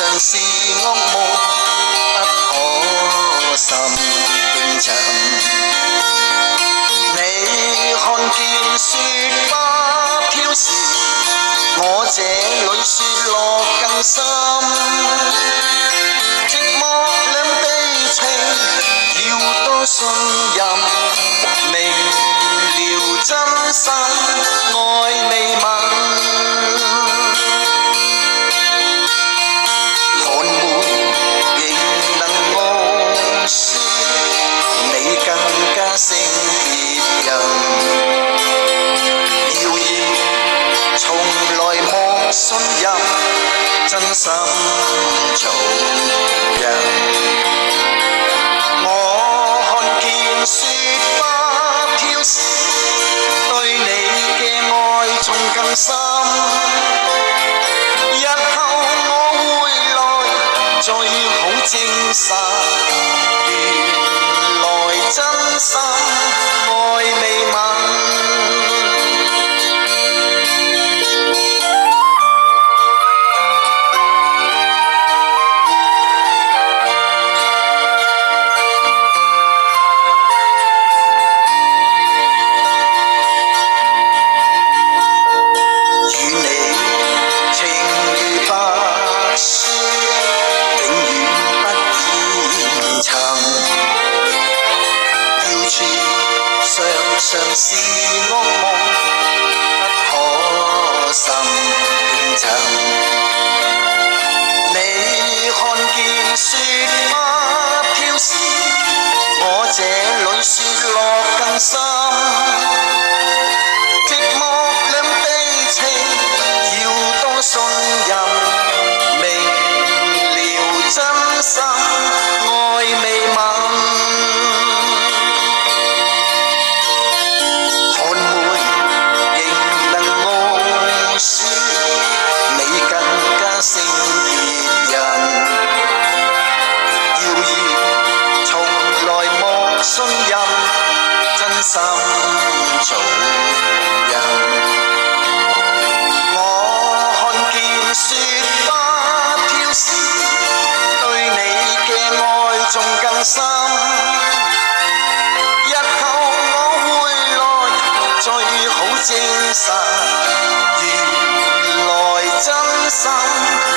常是惡夢，不可甚經尋。你看見雪花飄時，我這裏雪落更深。寂寞兩地情，要多信任，明了真心愛未泯。寒梅仍能傲雪，你更加勝別人。謠言從來莫信任，真心做人。我看見雪花飄時，對你嘅愛仲更深。日後我會來，最好證實，原來真心愛未泯。常是惡夢，不可甚經尋。你看見雪花飄時，我這裏雪落更深。寂寞兩地情，要多信任，明了真心愛未泯。勝別人，謠言從來莫信任，真心做人。我看見雪花飄時，對你嘅愛仲更深。日後我會來，最好證實，原來真心。